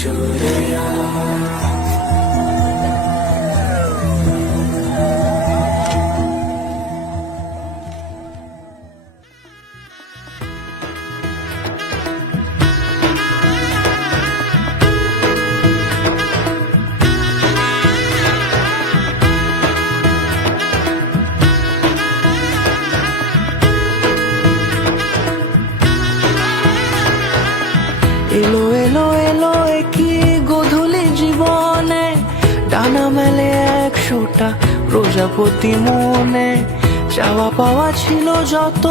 সরে এলো এলো এলো কি গোধূলি জীবনে, ডানা মেলে 100টা প্রজাপতি মনে। চাওয়া পাওয়া ছিল যত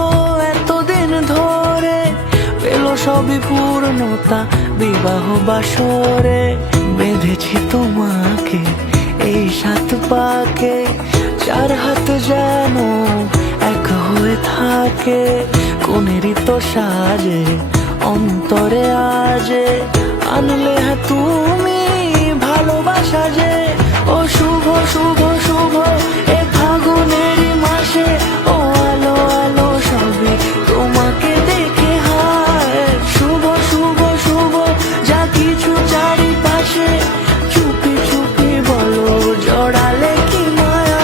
এতদিন ধরে, পেল সবই পূর্ণতা বিবাহ বাসরে। বেঁধেছি তোমাকে এই 7 পাকে, 4 হাত যেন এক হয়ে থাকে। কোনেরই তো সাজে অন্তরে আজে, আনলে তুমি ভালোবাসা যে। ও শুভ শুভ শুভ এ ফাগুনেরই মাসে, ও আলো আলো সবে তোমাকে দেখে হায়। শুভ শুভ শুভ যা কিছু চারিপাশে, চুপি চুপি বলো জড়ালে কি মায়া।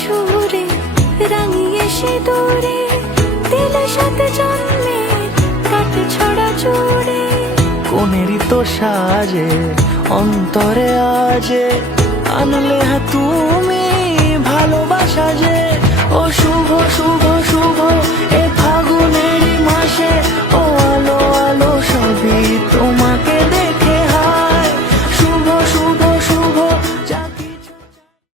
সুরে রাঙিয়ে সে দূরে, দিলে সাথে জন্মে কাটে ছড়া জোরে। কোনেরই তো সাজে অন্তরে আজে, আনলে তুমি ভালোবাসা যে।